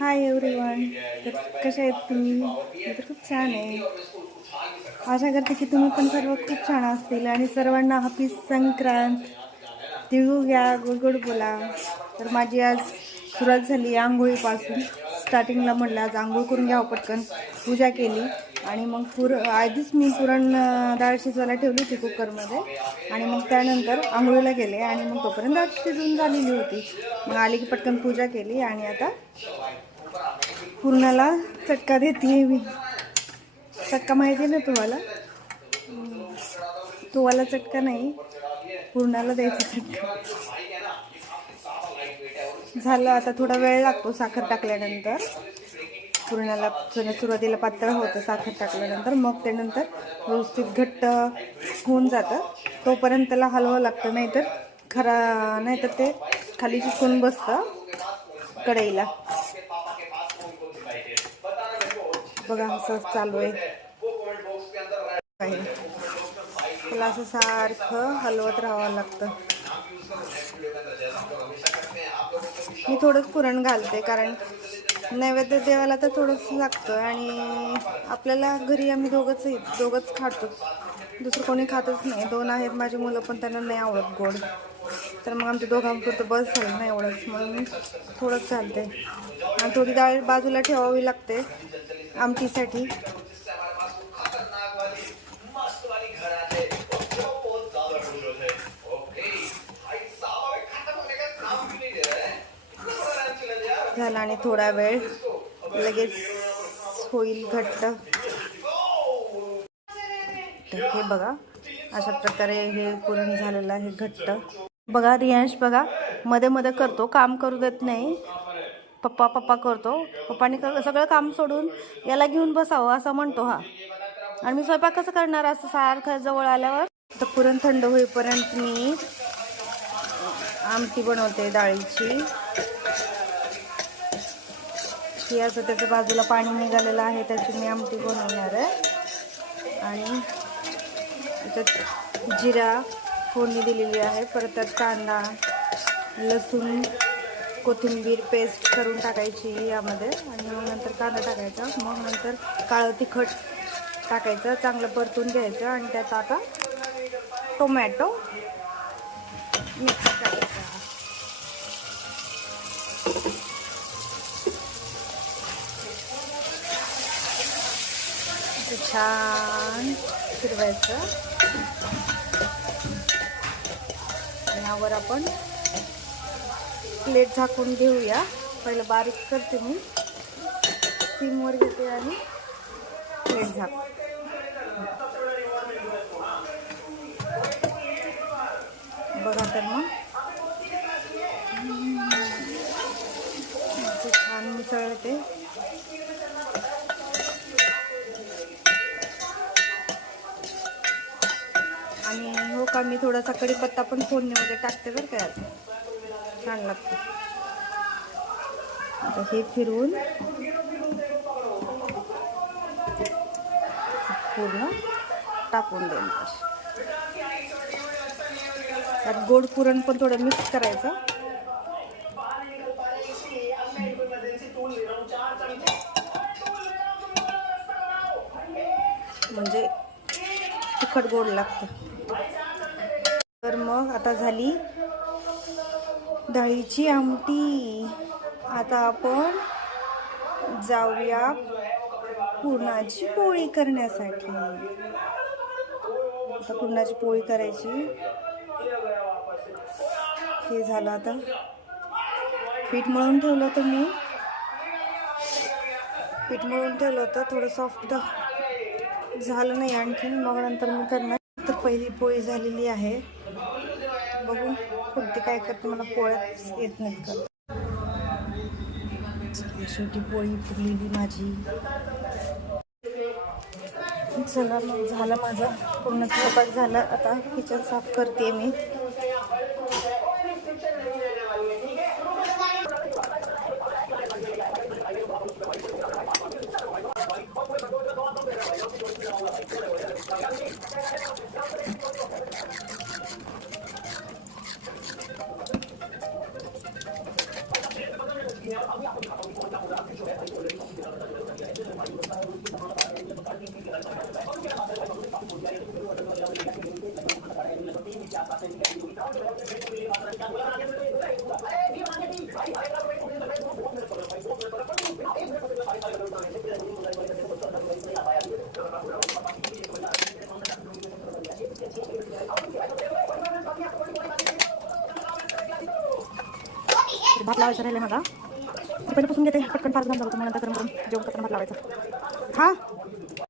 Hi everyone तर कसे आहेत तुम्ही? मी तर खूप छान आहे. आशा करते की तुम्ही पण सर्व खूप छान असतील आणि सर्वांना हॅपी संक्रांत. तिळू घ्या गुडगुड बोला. तर माझी आज सुरुवात झाली आंघोळीपासून. स्टार्टिंगला म्हटलं आज आंघोळ करून घ्यावं पटकन. पूजा केली. आणि मग पुर आधीच मी पुरण डाळ शिजवायला ठेवली होती कुकरमध्ये. आणि मग त्यानंतर आंघोळीला गेले आणि मग तोपर्यंत डाळ शिजून झालेली होती. मग आली की पटकन पूजा केली आणि आता पुरणाला चटका देते मी. चटका माहिती आहे ना तुम्हाला? तुम्हाला चटका नाही. पुरणाला द्यायचा चटका. झालं आता थोडा वेळ लागतो साखर टाकल्यानंतर. पुरणाला सुरुवातीला पातळ होतं साखर टाकल्यानंतर मग ते नंतर व्यवस्थित घट्ट होऊन जातं. तोपर्यंत त्याला हलवावं लागतं नाहीतर खरा नाहीतर ते खाली चिकून बसतं कढईला. बघा असं चालू आहे आहे. त्याला असं सारखं हलवत राहावं लागतं. मी थोडंच पुरण घालते कारण नैवेद्य देवाला तर थोडंच लागतं आणि आपल्याला घरी आम्ही दोघंच दोघंच खातो. दुसरं कोणी खातच नाही. दोन आहेत माझी मुलं पण त्यांना नाही आवडत गोड. तर मग आमच्या दोघांपुरतं बस झालं नाही एवढंच. म्हणून मी थोडंच चालते आणि थोडी डाळ बाजूला ठेवावी लागते आमटीसाठी. झाला आणि थोडा वेळ लगेच होईल घट्ट. तर हे बघा अशा प्रकारे हे पुरण झालेलं आहे घट्ट. बघा रियांश बघा मध्ये मध्ये करतो काम करू देत नाही. पप्पा पप्पा करतो. पप्पानी कर सगळं काम सोडून याला घेऊन बसावं असं म्हणतो हा. आणि मी स्वयंपाक कसं करणार असं सारखं जवळ आल्यावर? तर पुरण थंड होईपर्यंत मी आमटी बनवते डाळीची. ही असं त्याच्या बाजूला पाणी निघालेलं आहे त्याची मी आमटी बनवणार आहे. आणि त्याच्यात जिरा फोडणी दिलेली आहे परत त्यात कांदा लसूण कोथिंबीर पेस्ट करून टाकायची यामध्ये. आणि मग नंतर कांदा टाकायचा मग नंतर काळं तिखट टाकायचं चांगलं परतून घ्यायचं आणि त्यात आता टोमॅटो मिक्स करायचा छान फिरवायचं. आणि यावर आपण प्लेट झाकून घेऊया. पहिलं बारीक करते मी. स्टीमवर घेते आणि प्लेट झाक बघा तर मग. छान मिसळते. ते का मी थोडासा कढीपत्ता पण फोडणीमध्ये टाकते बरं काय छान लागतं. आता हे फिरवून पूर्ण टाकून देईन त्यात गोड पुरण पण थोडं मिक्स करायचं. म्हणजे तिखट गोड लागतं. तर मग आता झाली डाळीची आमटी. आता आपण जाऊया पुरणाची पोळी करण्यासाठी. आता पुरणाची पोळी करायची. हे झालं आता. पीठ मळून ठेवलं होतं मी. पीठ मळून ठेवलं होतं थोडं सॉफ्ट झालं नाही आणखीन मग नंतर मी करणार. तर पहिली पोळी झालेली आहे. बघू कोणती काय करते मला पोळ्या येत नाही का? शेवटी पोळी फुगलेली माझी. चला मग झालं माझं पूर्ण स्वयंपाक झालं. आता किचन साफ करते मी. भात लावायचा राहिले माझा. पहिलं पहिल्यापासून घेते पटकन फार घाम लागतो मग नंतर गरम करून जेवण करताना भात लावायचा. हां